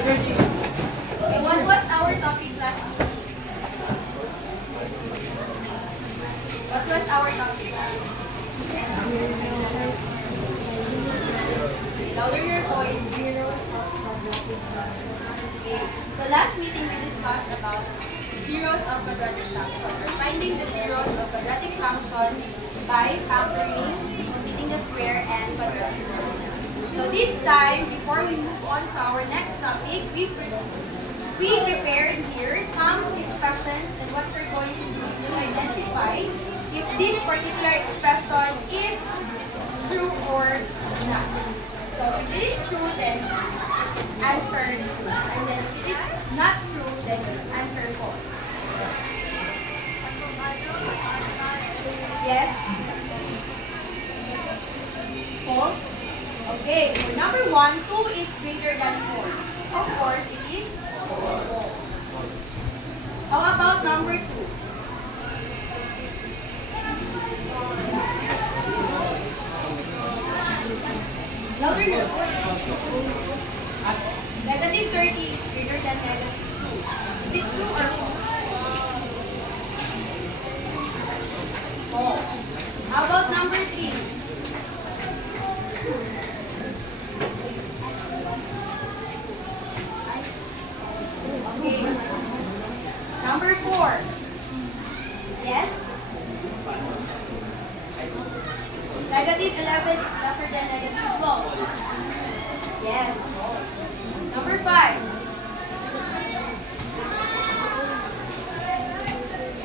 Okay, what was our topic last meeting? What was our topic last meeting? Okay, louder your voice. Okay, so last meeting we discussed about zeros of quadratic function, or finding the zeros of quadratic function by factoring, completing the square, and quadratic formula. So this time, before we move on to our next topic, we prepared here some expressions, and what we're going to do is to identify if this particular expression is true or not. So if it is true, then answer true. And then if it is not true, then answer false. Yes? False? Okay, for number 1, 2 is greater than 4. Of course, it is false. How about number 2? Louder your voice. Negative 30 is greater than negative 2. Is it true or false? False. How about number 3? Okay. Number 4. Yes? Negative 11 is lesser than negative 12. Yes, false. Number 5.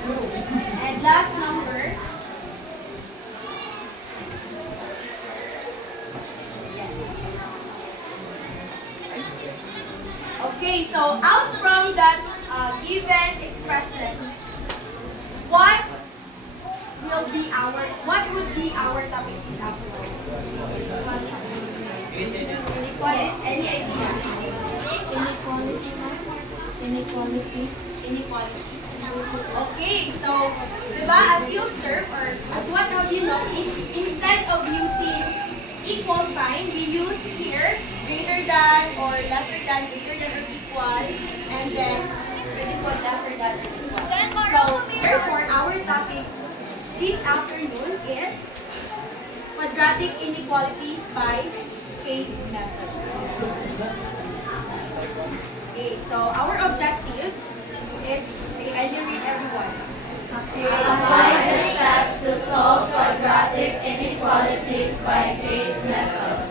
True. And last number. Okay, so out from that given expressions, what would be our topic this afternoon? Any idea? Inequality. Okay, so diba, as you observe, or as what have you noticed, instead of using equal sign, we use here greater than or lesser than, greater than or equal, and then equal, lesser than or equal. So therefore, our topic this afternoon is quadratic inequalities by case method. Okay, so our objectives is, and you read everyone. Apply the steps to solve quadratic inequalities by case method.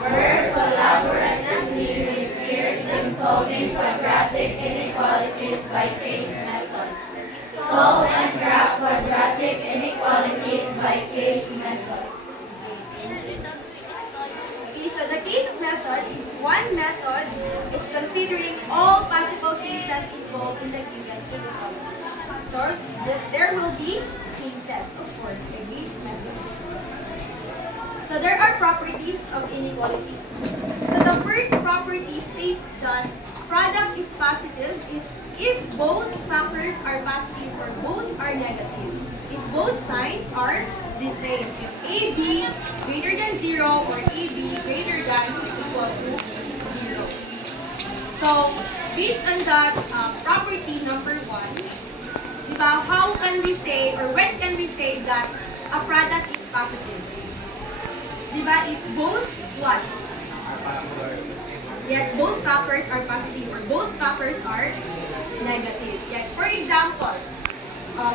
Work collaboratively with peers in solving quadratic inequalities by case method. Solve and graph quadratic inequalities by case method. Okay, so the case method is one method is considering all possible cases involved in the given inequality. So there will be cases, of course, a case method. So there are properties of inequalities. So the first property states that product is positive is if both factors are positive or both are negative. If both signs are the same. If AB greater than 0 or AB greater than or equal to 0. So based on that property number 1, how can we say, or when can we say that a product is positive? If both what? Yes, both factors are positive or both factors are negative. Yes, for example,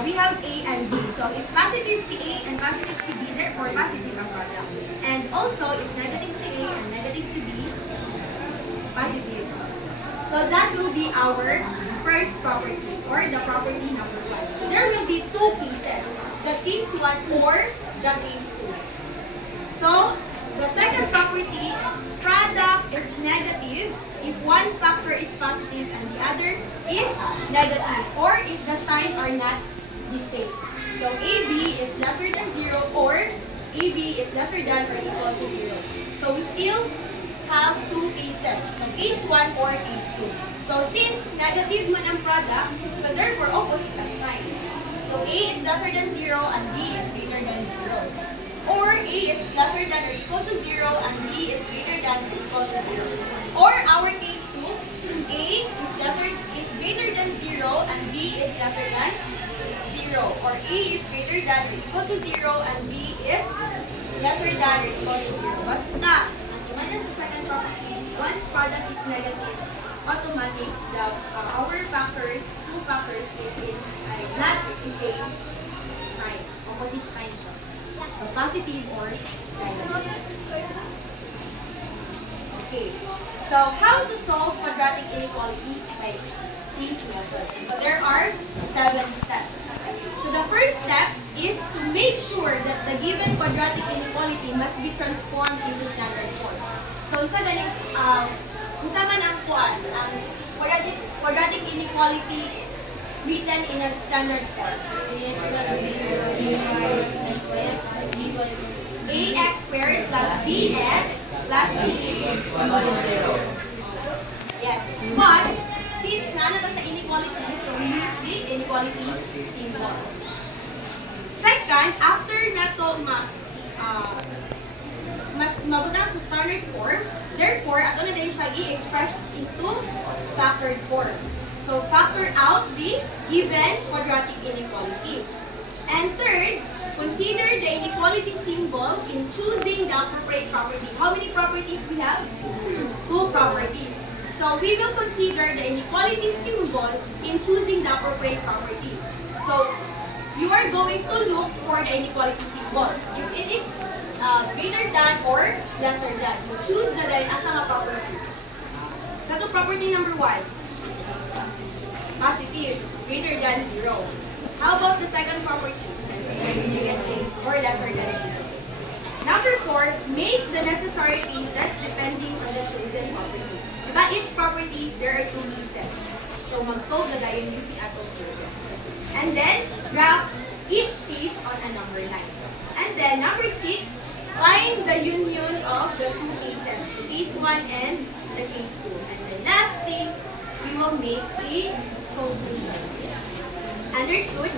we have A and B. So if positive CA and positive CB, therefore positive ang product. And also, if negative CA and negative CB, positive. So that will be our first property, or the property number 1. So there will be two cases, the case 1 or the case 2. So the second property is product is negative if one factor is positive and the other is negative, or if the signs are not the same. So AB is lesser than 0 or AB is lesser than or equal to 0. So we still have two cases, so case 1 or case 2. So since negative man ang product, so therefore opposite ang sign. So A is lesser than 0 and B is greater than 0. Or A is lesser than or equal to 0 and B is greater than or equal to 0. Or our case 2, equal to 0 and B is lesser than or equal to 0. Basta, imagine sa second property, once product is negative, automatic, our factors, two factors is not the same sign, opposite sign siya. So, positive or negative. Okay. So, how to solve quadratic inequalities by this method? So, there are 7 steps. So, the first step is to make sure that the given quadratic inequality must be transformed into standard form. So, isa ganing, isa man ang quadratic inequality written in a standard form. Ax squared plus bx plus c equal to 0. Yes, but since none of the inequality, so we use the inequality symbol. Second, after nato mas mabutang sa standard form, therefore, ato na din siya i-express into factored form. So, factor out the given quadratic inequality. And third, consider the inequality symbol in choosing the appropriate property. How many properties we have? 2 properties. So, we will consider the inequality symbol in choosing the appropriate property. So, you are going to look for the inequality symbol. If it is greater than or lesser than. So, choose na din as ang property. So, to property number 1. Positive, greater than 0. How about the second property? Negative or lesser than 0. Number 4, make the necessary cases depending on the chosen property. Diba, each property, there are 2 cases. So, mag-solve na dayon using atong cases. And then, graph each case on a number line. And then, number 6, find the union of the 2 cases, the case 1 and the case 2. And then, lastly, we will make a conclusion. Understood?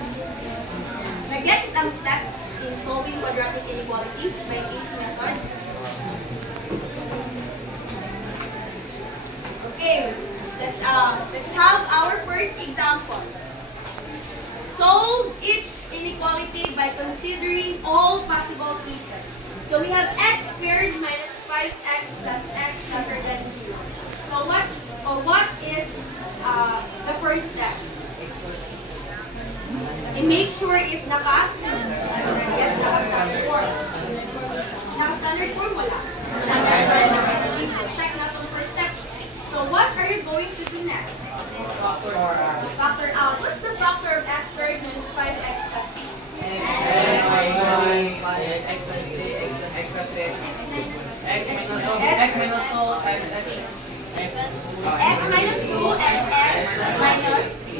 Nag-get some steps in solving quadratic inequalities by case method. Okay, let's have our first example. Solve each inequality by considering all possible cases. So we have x squared minus 5x plus x lesser than 0. So what is the first step? Make sure if naka-standard form. Naka-standard form wala. So check na itong first step. So what are you going to do next? Factor out. What's the factor of x squared minus 5x plus 6? X minus 2 times x minus 2 and x minus 3.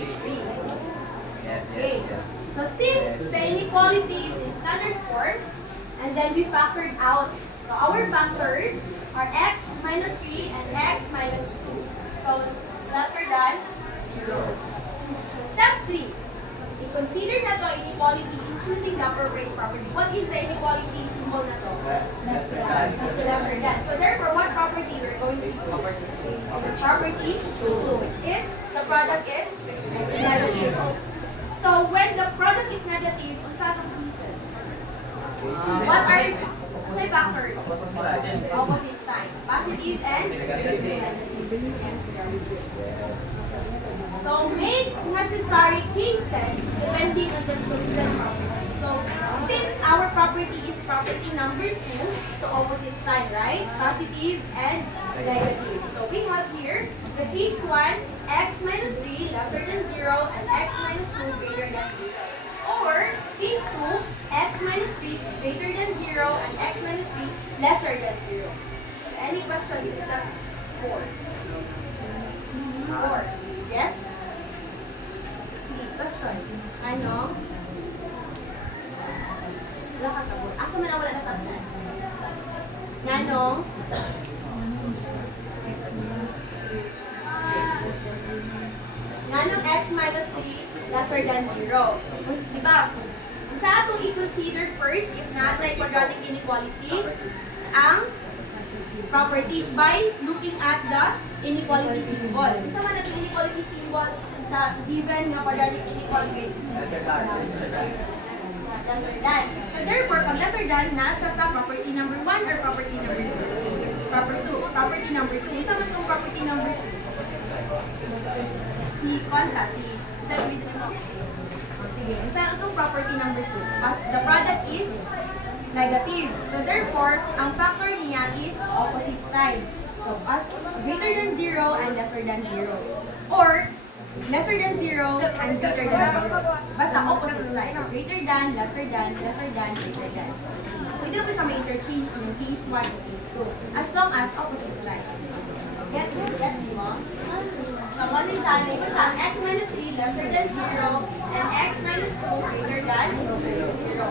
Okay. So since the inequality is in standard form, and then we factored out, so our factors are x minus 3 and x minus 2. So lesser than 0. So step 3, we consider na to inequality in choosing the appropriate property. What is the inequality symbol na to? Lesser than. So therefore, what property we're going to use? Property 2, which is the product is negative. So when the product is negative, unsa atong pieces? What are factors? Opposite sign. Positive and negative. Yes, very good. So make necessary cases depending on the chosen property. So since our property is property number 2, so opposite sign, right? Positive and negative. So we have here the case 1, x minus 3 lesser than 0 and x minus 2 greater than 0. Or case 2, x minus 3 greater than 0 and x minus 3 lesser than 0. Any questions? Step 4. 4. Yes? Sige, question. Ano? Wala ka sabot. Asa man wala na sabot? Ngano? Ngano x minus 3 lesser than 0. Diba? Sa atong i-consider first, if not like quadratic inequality, ang properties by looking at the inequality symbol. Isa man ang inequality symbol sa given nga quadratic inequality. lesser than. So therefore, pag lesser than, na siya sa property number 1 or property number 2? Property number 2. Isa man itong property number 2? Si Consa, si sige, isa itong property number 2. As the product is negative. So therefore, ang factor niya is opposite side. So greater than 0 and lesser than 0. Or lesser than 0 and greater than 0. Basta opposite side. Greater than, lesser than, greater than. Pwede na po siya ma-interchange ng case 1 o case 2. As long as opposite side. Get it? Yes, di mo? So, ano siya? Ito siya, x minus 3 lesser than 0 and x minus 2 greater than 0.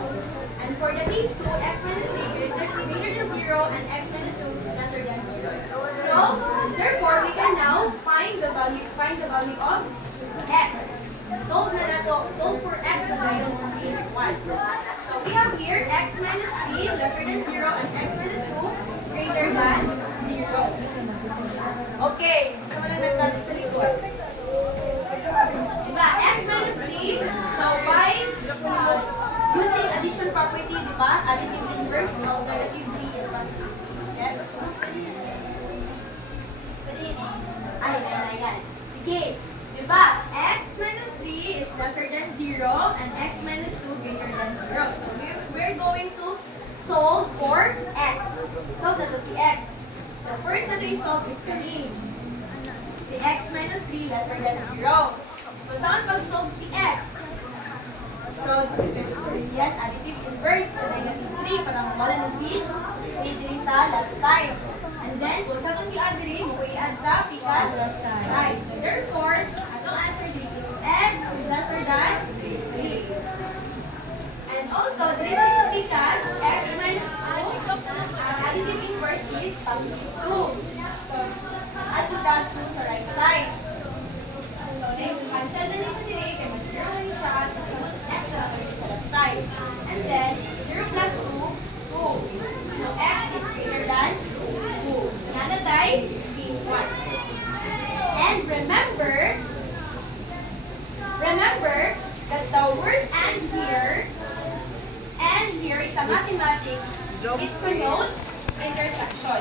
And for the case 2, x minus 3 greater than 0 and x minus 2 lesser than 0. So, therefore, we can now find the value of x. Solve na nato. Solve for x na dahil ng case 1. So, we have here x minus 3 lesser than 0 and x minus 2 greater than 0. Okay, gusto mo na nagtatin sa likod. Diba? X minus 3. So, by using addition property, diba? Additive inverse. So, negative 3 is positive. Yes? Ayan. Sige. Diba? X minus 3 is lesser than 0 and x minus 2 greater than 0. So, we're going to solve for x. Solve na to si x. So, first na to i-solve is kami. Si x minus 3 lesser than 0. So, saan pag-solve si x? So, yes, additive inverse. So, negative 3 para mawala na si 3 sa left side. And then, kung sa itong i-add rin, mo i-add sa pikas side. So, therefore, atong answer dito is x is lesser than 3. And also, dito sa pikas, x minus 2, additive inverse is positive 2. So, add to that 2 sa right side. So, then, cancel na niya siya dito, kaya mag-0 na niya siya, so, x na ito sa left side. And then, 0 plus 2, 2. So, x is greater than 2. Nanatay, is 1. And remember that the word and here is a mathematics, it connotes intersection.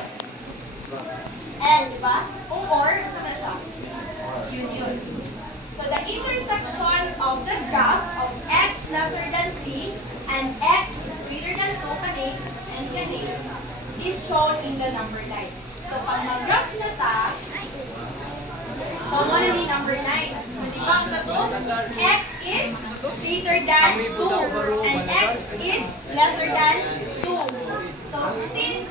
And, diba? Or, ano na siya? Union. So, the intersection of the graph of x lesser than 3 and x is greater than 2 kani and kani is shown in the number line. So, pag mag-graph na ta, so, mo na ni number 9. So, diba ang sa to? X is greater than 2 and x is lesser than 2. So, since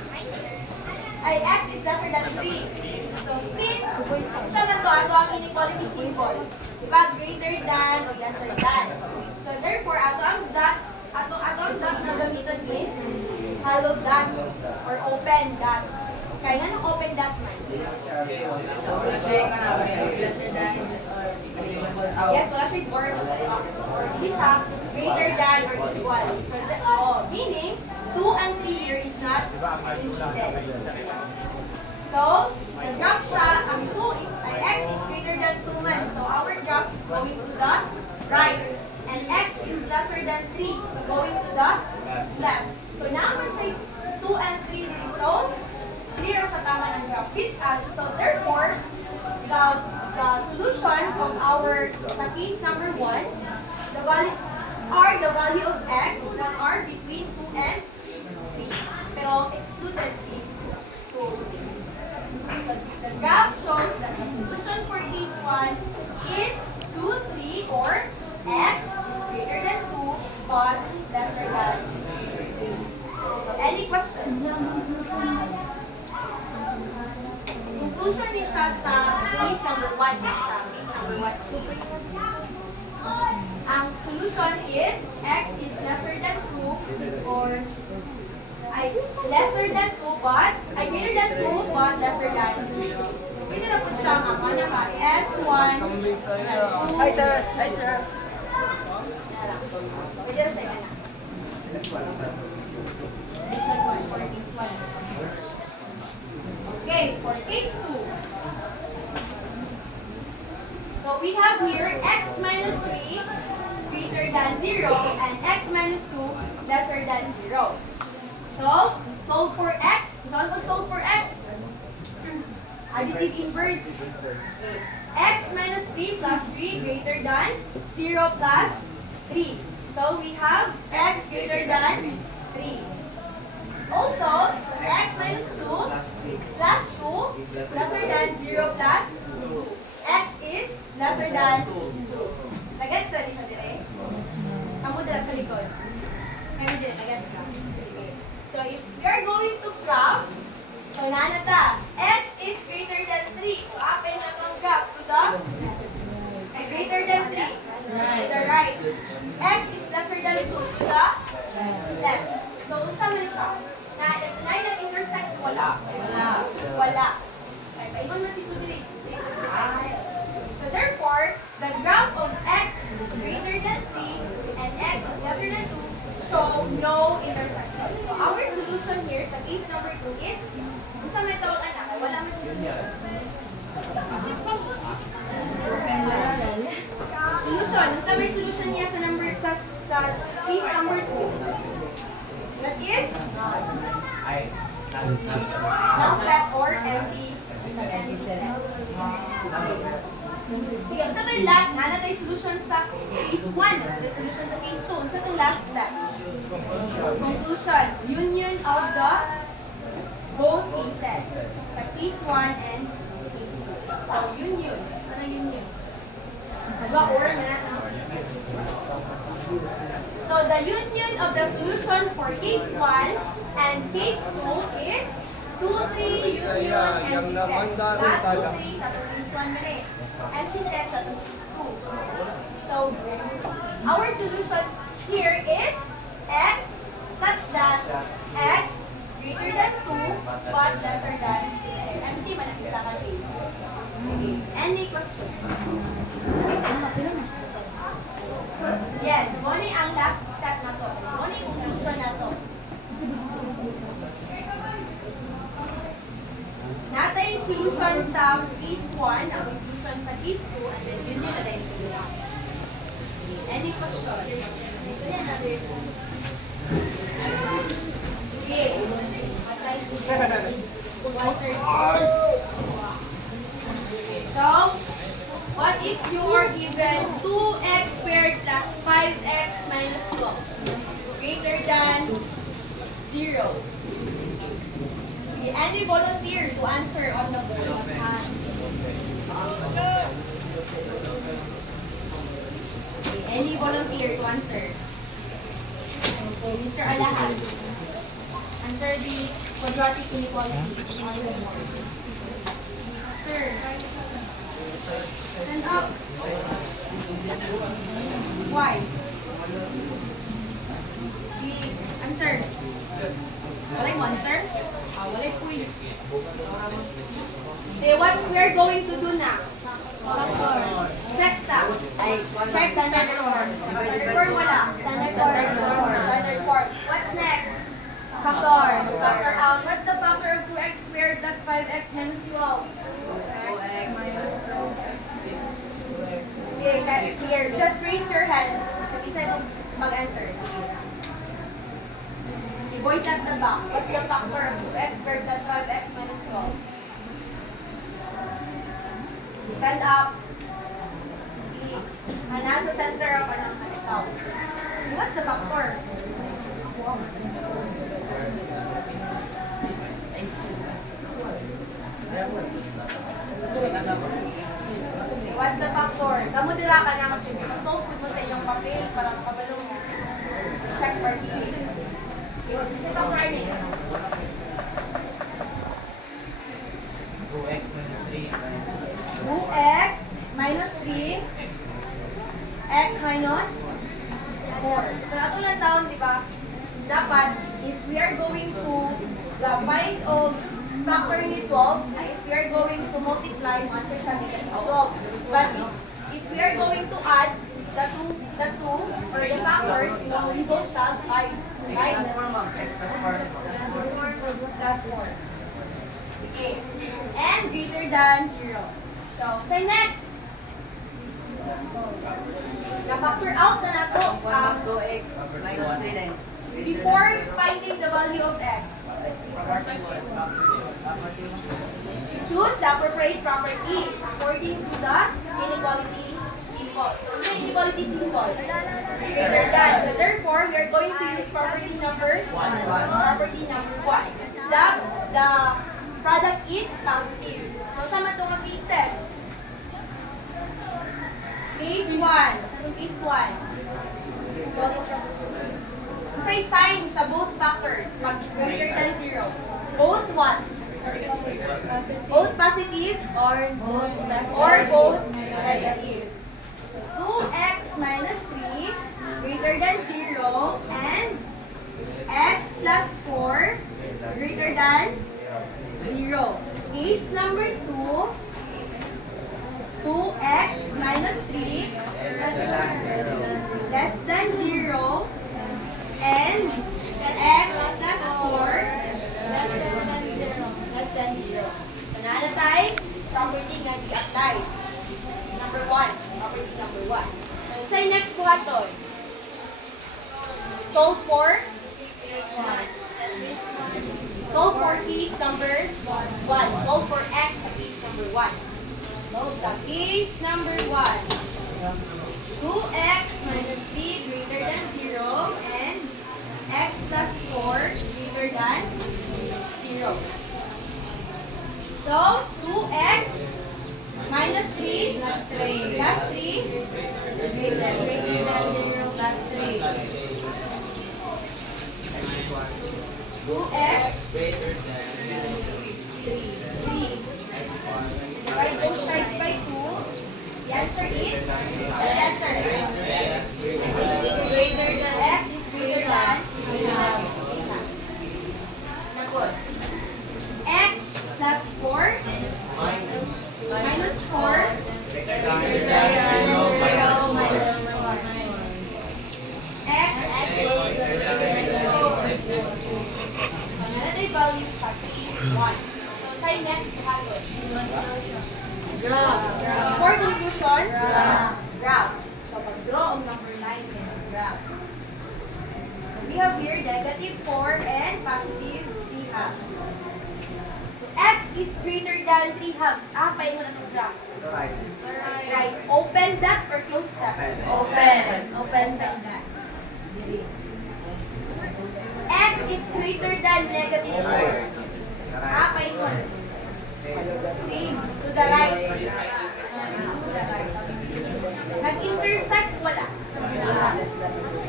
x is lesser than 3. So, since sa man to, ato ang inequality symbol. Diba? Greater than o lesser than. So, therefore, ato ang dot na gamitan is hollow dot or open dot. Kaya nga nung open dot man. Yes, wala siya or hindi siya greater than or equal. So, meaning, 2 and 3 here is not listed. So, the graph siya, ang 2 is, x is greater than 2 man. So, our graph is going to the right. And x is lesser than 3. So, going to the left. So, naman siya 2 and 3 dito. So, clear siya tama ng graph. So, therefore, the solution of our, sa case number 1, the value of x that are between 2 and 3. Pero, excluded si 2. The graph shows that the solution for case 1 is 2, 3, or x is greater than 2, but lesser than 3. So, any questions? Conclusion ni siya sa case number 1 din siya. Case number 1. Ang solution is x is lesser than 2 or lesser than 2 but greater than 2 but lesser than 3. Pwede na po siya mga na S1 2. Hi sir. Pwede na siya gana. Okay, for case 2. So we have here x minus 3 greater than 0 and x minus 2 lesser than 0. So, solve for x. Solve for x. Additive inverse. X minus 3 plus 3 greater than 0 plus 3. So, we have x greater than 3. Also, x minus 2 plus 2 lesser than 0 plus 2. X is lesser than 2. Nag-gets na siya dire? Kamu dala sa likod. Kaya dire, nag-gets ka. So, if we are going to graph, so nanata, x is greater than 3. So, open na itong graph to the greater than 3. To the right. X is lesser than 2 to the left. So, unsa man siya? Na intersect, wala. Wala. Ay, paingon man si Tudri. So, therefore, the graph of x is greater than 3 and x is lesser than 2 show no intersection. So, our solution here sa case number 2 is, kung sa may tawag anak, wala man siya solution. Solution. Kung sa may solution niya sa case number 2. That is null set or empty set. Sige, sa ito yung last na, natin solution sa case 1, natin solution sa case 2. Sa itong last step. Conclusion. Union of the both cases. Sa case 1 and case 2. So, union. Ano union? Diba, or na? So, the union of the solution for case 1 and case 2 is 2, 3, union, empty set. That 2, 3 sa case 1 man eh. Empty set sa case 2. So, our solution here is x such that x is greater than 2 but lesser than 3. Empty man ang isa ka case. Okay. Any questions? Yes, muna ang last step na to. Muna yung solution na to. Natay solution sa case 1, ang solution sa case 2, and then yun na tayo solution. Any question? Okay. So, what if you are given 2x squared plus 5x minus 12 greater than 0? Any volunteer to answer on the board? Any volunteer to answer? Okay, Mr. Alahan. Answer the quadratic inequality. Sir. Stand up. Why? The answer. Walay mo answer? Walay points. Okay, what we're going to do now? Check sa. Check standard form. Standard form wala. Standard form. What's next? Factor. Factor out. What's the factor of 2x squared plus 5x minus 12? Okay, here. Just raise your hand. Isa mo mag-answer. Okay, boys at the back. What's the factor of 2x squared plus 5x minus 12? Stand up. Nasa center of anong ikaw. What's the factor? What's the factor? Kamu dira ka na mag-solve mo sa inyong papel para makabalong check party. What's the factor niya? 2x minus 3. 2x minus 3 x minus 4. So, ato lang taon, di ba? Dapat, if we are going to find of factor ni 12, if we are going to multiply, answer siya ni 12. But if we are going to add the two or the factors, yung result siya, 5. Right? X plus 4. Plus 4. Okay. And greater than 0. So, say next. Na-factor out na nato ang 2x minus 3 then. before finding the value of x. Choose the appropriate property according to the inequality symbol. So, the inequality symbol greater than. So, therefore, we are going to use property number 1. Property number 1. The product is positive. So, sama itong mga cases. Case 1. Case 1. So, say sign sa both factors pag greater than 0. Both what? Both positive or both negative. So 2x minus 3 greater than 0 and x plus 4 greater than 0. Case number 2, 2x minus 3 less than 0 and x plus 4 less than 0. So, nana tayo, property nga i-apply. Number 1. Property number 1. So, sa next buhaton. Solve for case number 1. Solve for x sa case number 1. Solve the case number 1. 2x minus 3 greater than 0 and x plus 4 greater than 0. So, 2x minus 3 plus 3 greater than 0 plus 3. 2x greater than 3. Divide both sides by 2. The answer is the answer. Greater than x is greater than 3. X plus 4 minus 4 greater than 0 minus 1. X is greater than 0. Another value sa case 1. So, sa next buhaton. For conclusion, graph. So, pag-draw ang number 9 graph. So, we have here negative 4 and positive 3 halves. So, x is greater than 3 halves. Pain mo na itong graph. Right. Open that or close that? Open that. X is greater than negative 4. Pain mo. Same. To the right. Nag-intersect wala.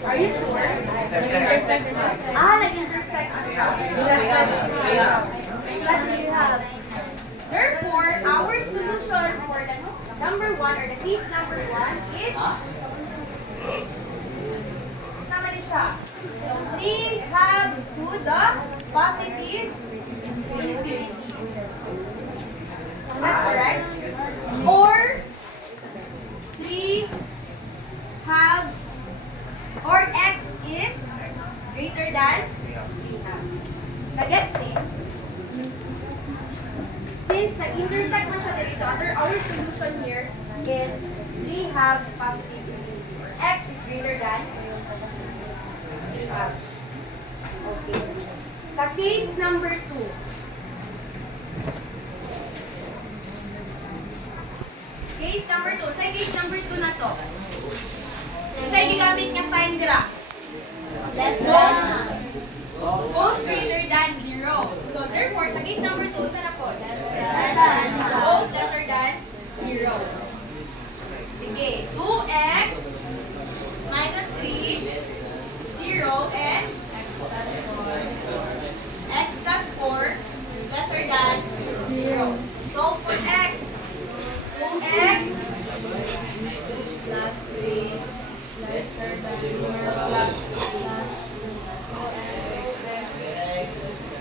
Are you sure? Nag-intersect. Nag-intersect. Therefore, our solution for the number 1 or the case number 1 is sama ni siya. So, 3 halves to the positive infinity. Is that correct? Or 3 halves or x is greater than 3 halves. Nag-gets ni? Since nag-intersect na siya dito, so our solution here is 3 halves positive infinity. Or x is greater than 3 halves. Okay. Sa case number 2, case number 2. Sa case number 2 na to. Sa gigamit niya sign graph. Less than. Both greater than 0. So therefore, sa case number 2, saan na po? Less than. Both lesser than 0. Sige. 2x minus 3, 0, and x plus 4 lesser than 0. Solve for x. 2x plus 3 lesser than 0 plus 3.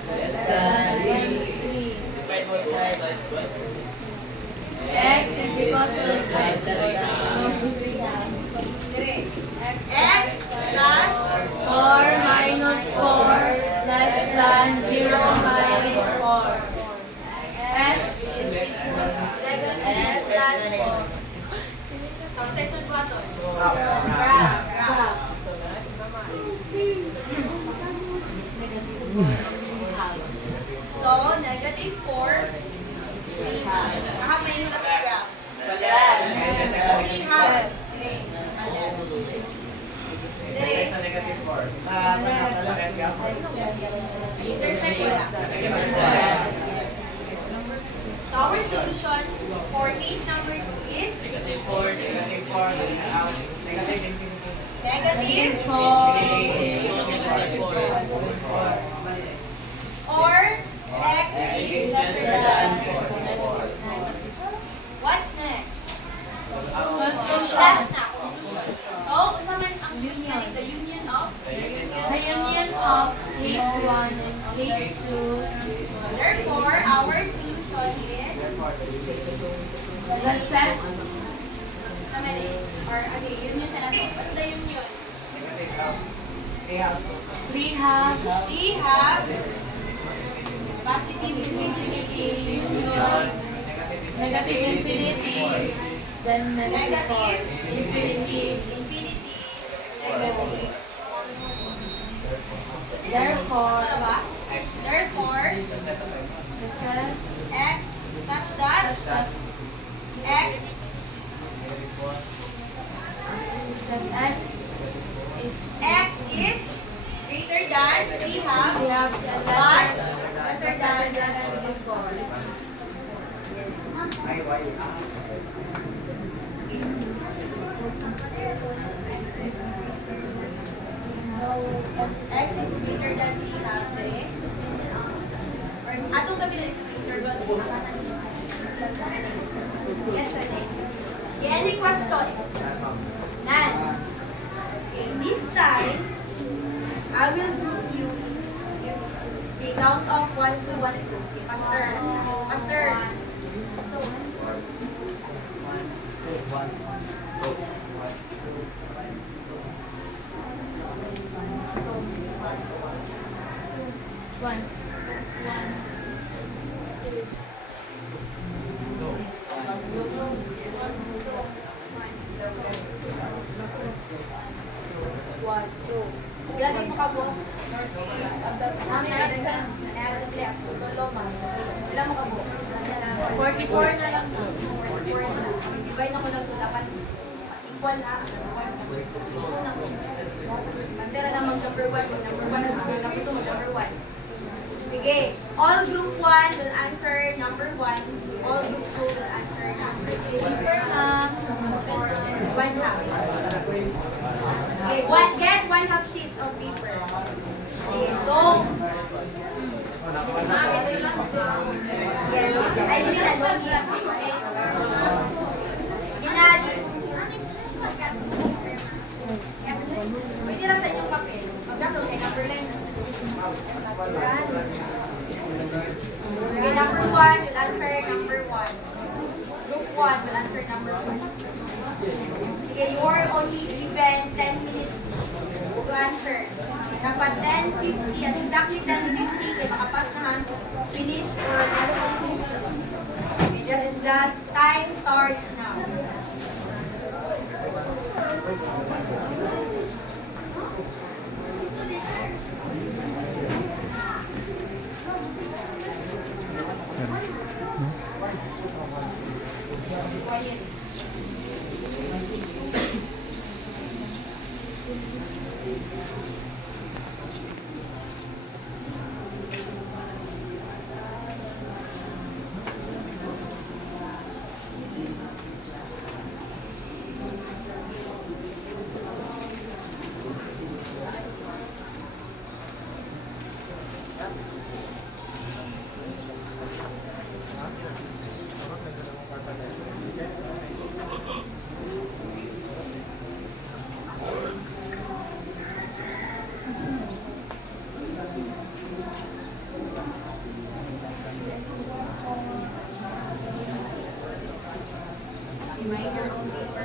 Less than 3. Divide both sides, that's good. X is equal to X plus 4 minus 4 less than 0 minus 4. X is less than 4. So Sa isunod ko ato. Graph. So, negative 4, 3 halves. May yung graph. 3 halves. Okay. Dire. Sa negative 4. Intersect wala. So, our solution for case number 2 is Negative 4, negative 4, negative infinity. negative 4. or x is lesser than. What's next? Last na. So, kung naman ang union, the union of? The union of H1 and H2. Therefore, our solution is The set sa mali. Or, union sa nato. What's the union? 3 halves. 3 halves. Positive infinity union. Negative infinity. Then negative infinity. Infinity. Negative. Therefore, Ano ba? Therefore, the set x such that x X is is greater than 3 halves, 3 halves and but lesser lesser than negative 4. X is greater than 3 halves, eh? Or atong gabi na ito interval. Yes, sir. Okay, any questions? None. Okay, this time, I will group you. Okay, count off 1, 2, 1, 2. Okay, faster. Faster. One. Ilan yung makabok? Ilan makabok? 44 na lang. 44 na. Divide na ko lang ito. Dapat equal na. Pantera na mag-number 1. Mag-number 1 na ito. Mag-number 1. Sige. All group 1 will answer number 1. All group 2 will answer number 3. Paper half. 1 half. Okay, get 1 half sheet of paper. Okay, so yes, ay hindi na pwede na sa inyong papel. Magkakaroon kay number line. Okay, number 1 will answer number 1. Group 1 will answer number 1. Sige, you are only given 10 minutes to answer. Dapat 10:50 at exactly 10:50 kaya makapas na han. Finish or just the time starts now. Quiet. Mind your own paper.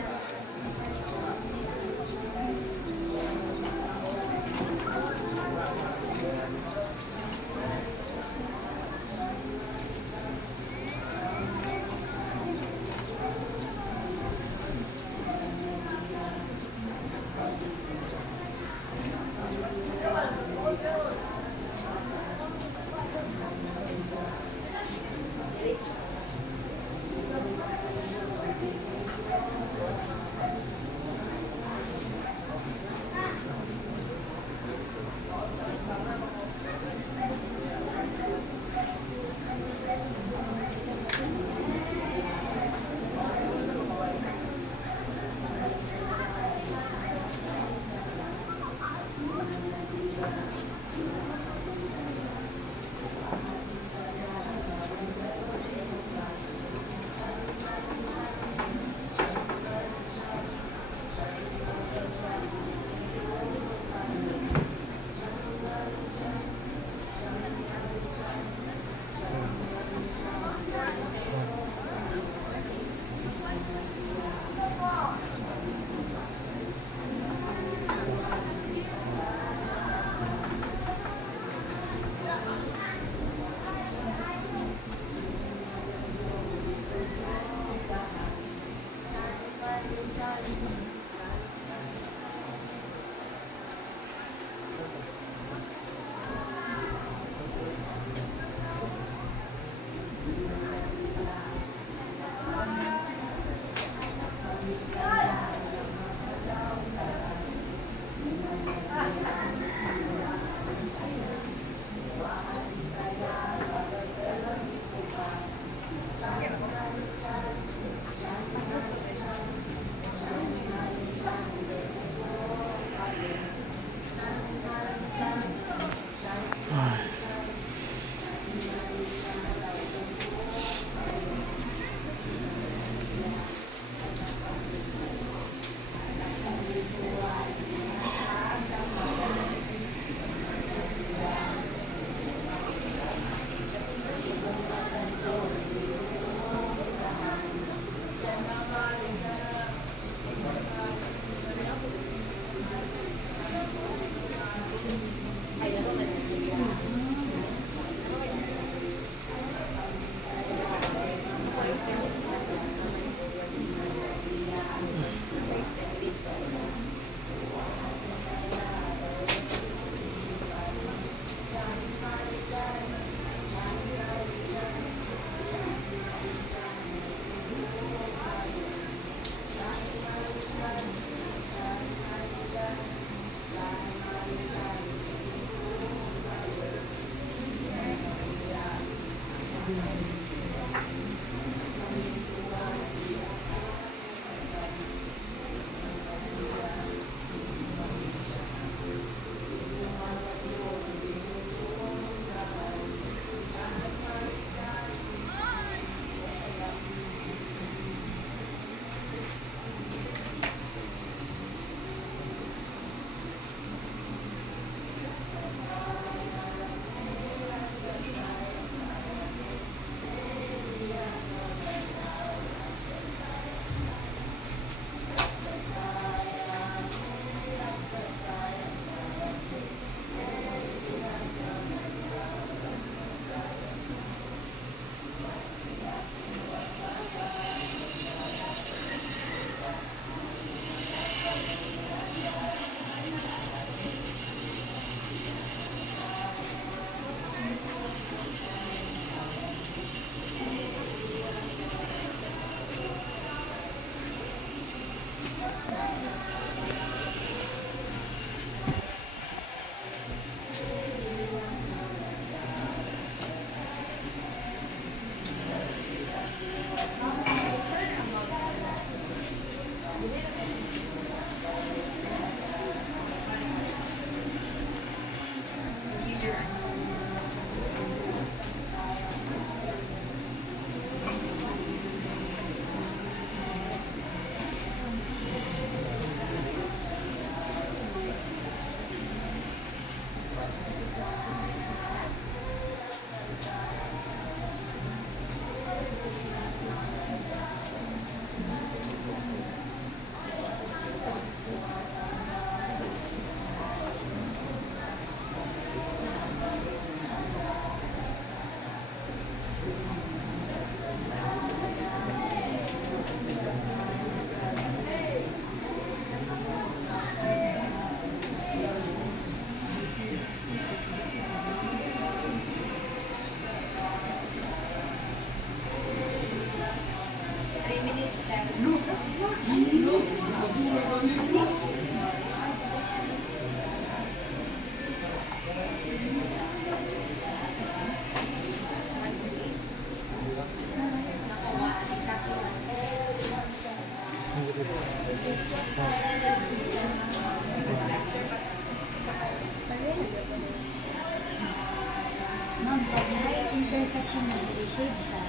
Ma'am, pag may intersection na shade siya,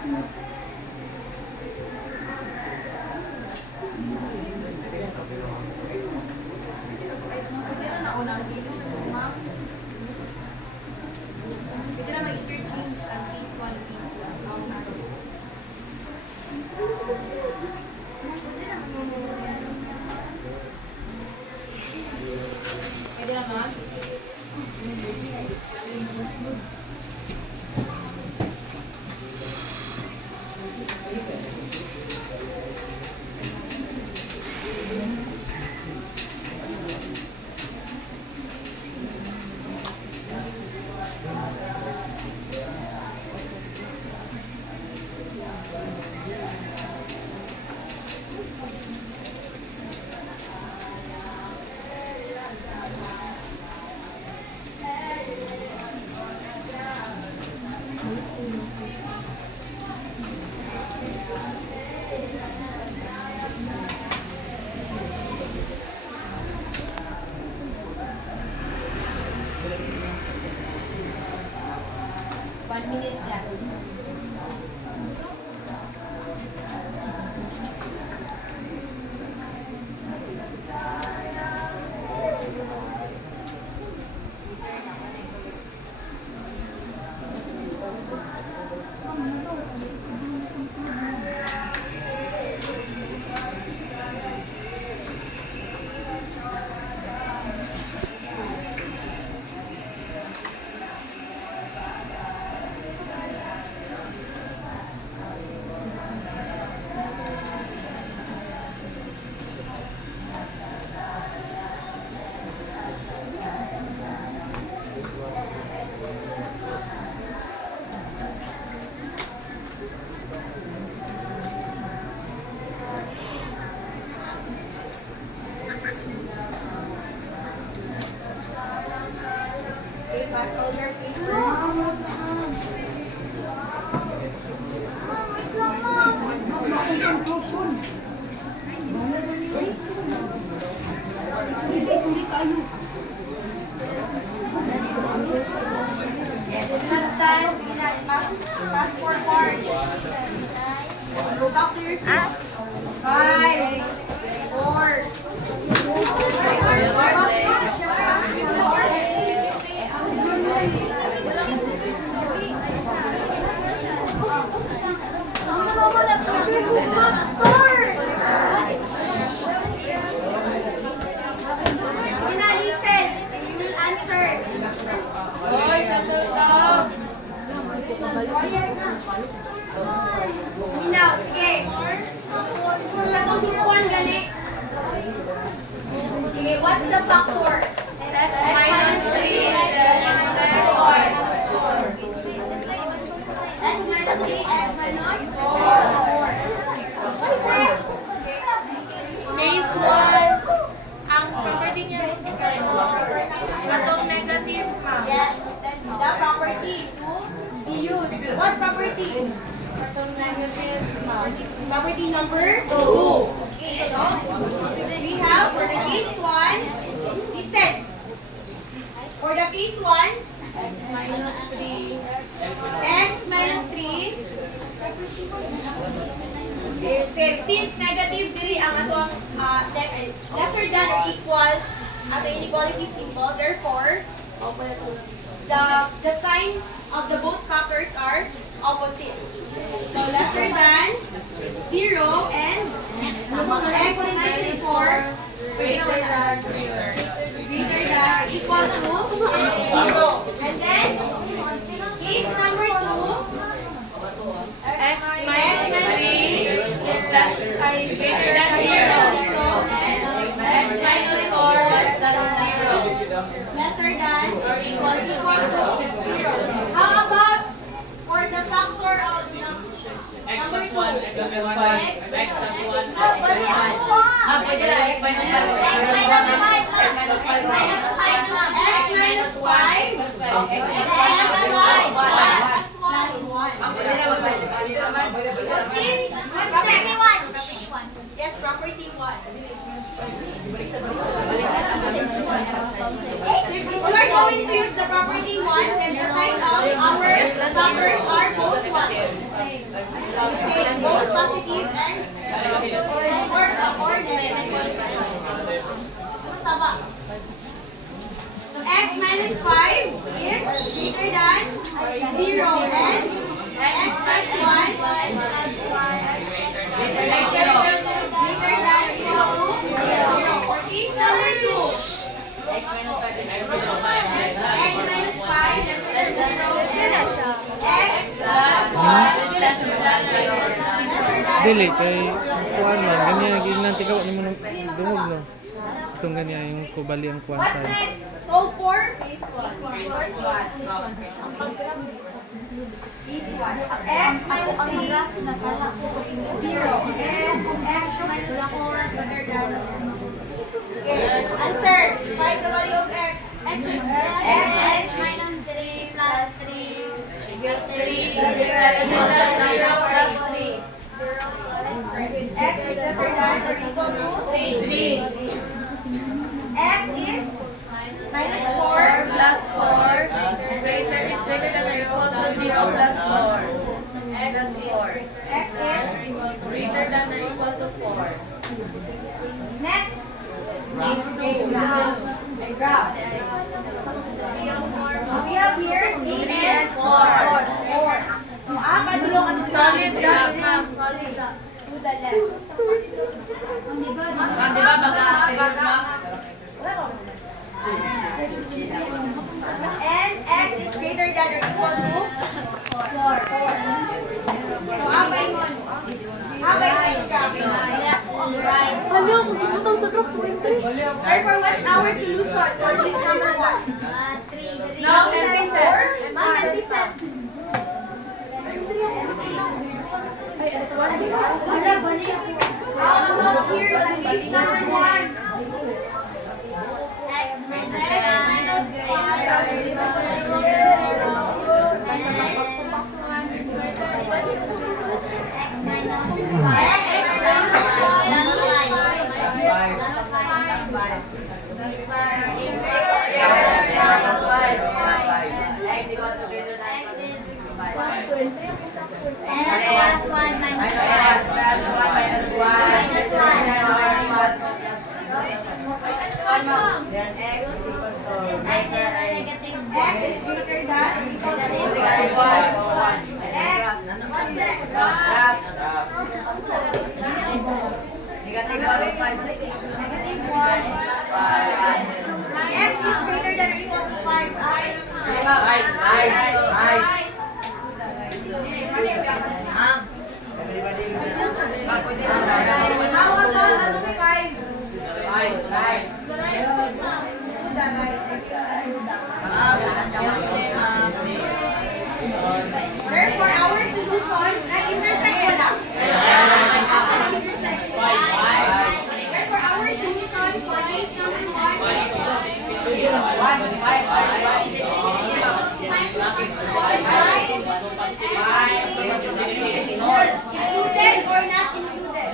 Kasi ano na unang case, ma'am? Pwede na mag-interchange ang case 1 and case 2 as long as pwede na ma'am? One minute left. Okay, pass all your papers. Yes, that's done. Pass forward. Go back to your seat. 5, 4, listen. You will answer. Minaw, sige. Sa tuturuan gani. Sige, what's the factor? X minus 3 and X minus 4. X minus 3, X minus 4. What's next? Case 1. Ang property niya matong negative, ma'am. Yes. Then the property to be used. What property? Matong negative, ma'am. Property number 2. Okay, so we have for the case 1, listen. For the case 1, X minus 3. X minus 3. Okay, since negative dili ang atong lesser than or equal at the inequality symbol, therefore the sign of the both factors are opposite. So lesser than 0 and X minus 4 greater than equal to 0. And then case number 2, X minus 3 is greater than 0. X minus 4 less than 0. lesser than or equal to 0. How about for the factor of X number plus 2? 1, X plus 5, X plus 1, X Ah, plus 1. Pwede na, X minus 5. X minus 5. X minus 5. X X minus 5. plus 1. Pwede na, magbalik naman. So since property 1. Yes, property 1. We are going to use the property 1 and the sign of our factors are both 1. Dili, kay kuan man. Ganyan, nag-iinan tikaw ni mo ng dungog no. Itong ganyan, yung kubali ang kuan What's side. next? Solve for? Base 1. X minus 3, 0. And X minus 4 greater than. Okay. Answer. Find the value of X. X minus 3 plus 3 equals 3. 0 plus 3. X is greater than or equal to 3. X is minus 4 Plus 4. Greater is greater than or equal to 0 plus 4. Plus 4. X is Greater than or equal to 4. next. Is 2. A graph. We have here 8 and 4. So, padulong ang Solid graph, ma'am. Solid graph. To the left. Ma'am, di ba baga? And X is greater than or equal to 4. So, paingon. Paingon yung graph. Hala, kung dimutang sa graph 20. Therefore, what's our solution for this number 1? No, 10%. Ma'am, 10%. How about here sa case number 1? X minus Then X is equals to X is greater than or equal to 1. X, what's next? negative 1.5. Negative 1. X is greater than or equal to 5. How about 5? Therefore, our solution, nag-intersect mo lang. Therefore, our solution for case number included or not included?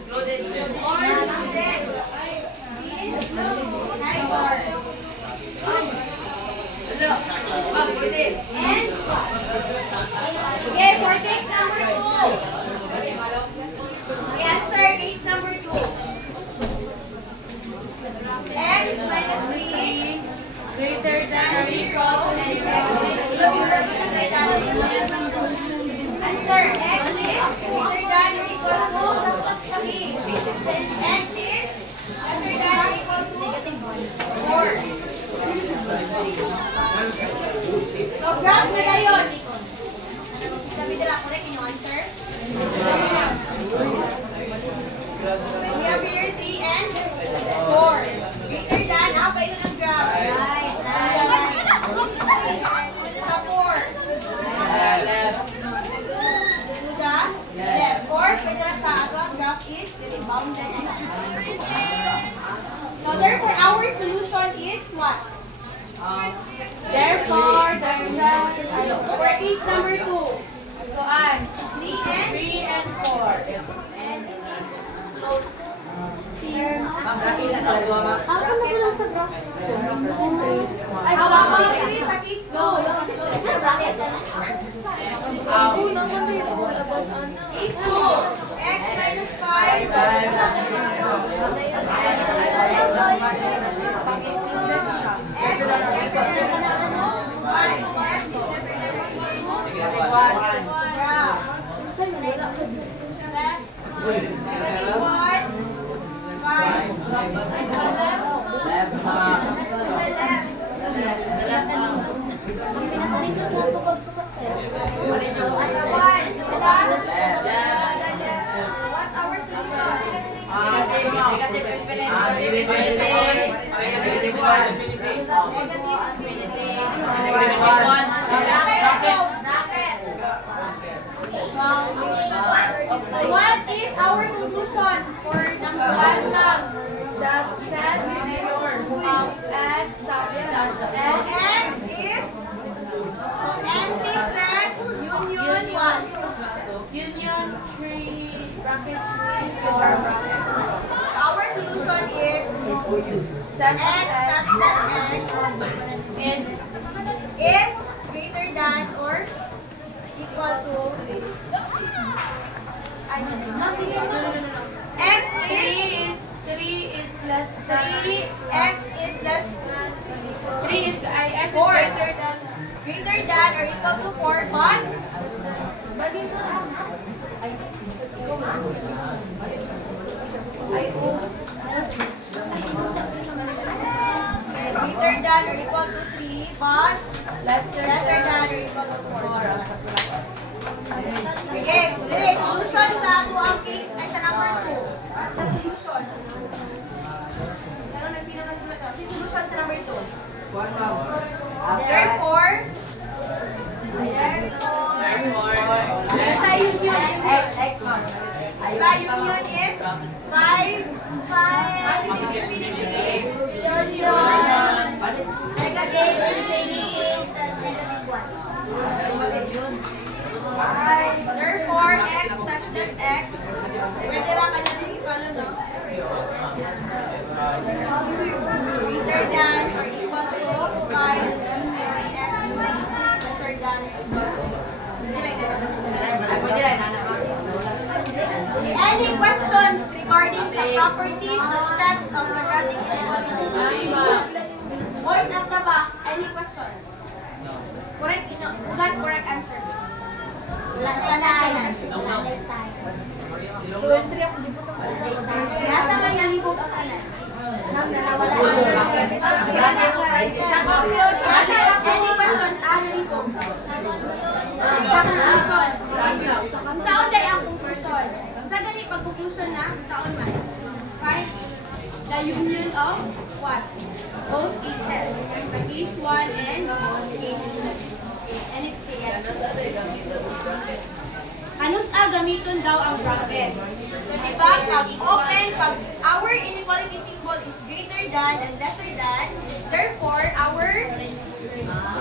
Included. Or included. Is 9 And okay, for case number 2. The answer case number 2. X minus 3 greater than or equal to 0. Answer X is greater than or equal to 3. X is greater than or equal to 4. So, graph na tayo. Sabi nila, correct yung answer? We have here 3 and 4. Greater than, apa yun ang graph? Right. Sa 4. Left. To the left. Or, pwede na sa ato, ang graph is bounded siya. So, therefore, our solution is what? Therefore, the result is For case number 2. Kuan. 3 and 4. And it is close. Here. Ako na pala sa graph. Ay, habang dito sa case 2. Case 2. X minus 5. What is our conclusion for number 1? The set of x such that X is so empty set union 1. union 3 bracket 3 4 bracket 4. Our solution is Set X of such that x is greater than or equal to X is 3 is less than 3, X is less 3 is x is 4. greater than or equal to 4, but greater than or equal to 3, but lesser than or equal to 4. Sige, dili, solution sa ato ang case ay sa number 2. As the solution. Meron nagsino na dito. Si solution sa number 2. Therefore, sa union by union is 5 positive infinity union negative infinity negative 1. Therefore, x such that x, pwede lang ka natin i-follow, no? Greater than or equal to 5 union x lesser than or equal to. Okay, any questions regarding the properties, the steps of quadratic inequality? Voice at the back, any questions? Correct, correct answer. Wala tayo. Geometry ako dito pa. Kaya sa may nalibog ang kanan. Any questions? Nalibog. Sa conclusion. Saan day ang conclusion? Sa ganit pag-conclusion na, saan man? Find the union of what? Both cases. Sa case 1 and case 2. And it says, Hanus gamiton daw ang bracket. So, diba, pag open, pag our inequality symbol is greater than and lesser than, therefore, our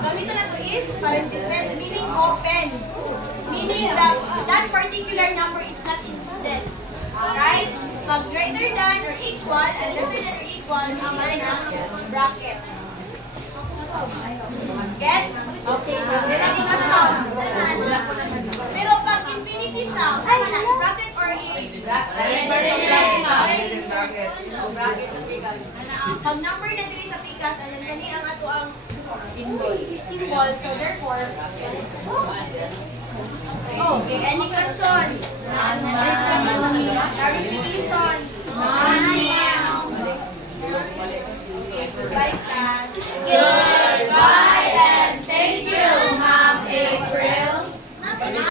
gamiton na to is parentheses, meaning open. Meaning that particular number is not included. Right? Pag greater than or equal and lesser than or equal, naman ng bracket. Gets? Okay. Nilagin na siya. Pero pag infinity siya, saan na? Bracket or pag number na dili sa pikas, alam kani ang ato ang symbol. So therefore, okay, any questions? Clarifications? Okay, goodbye class.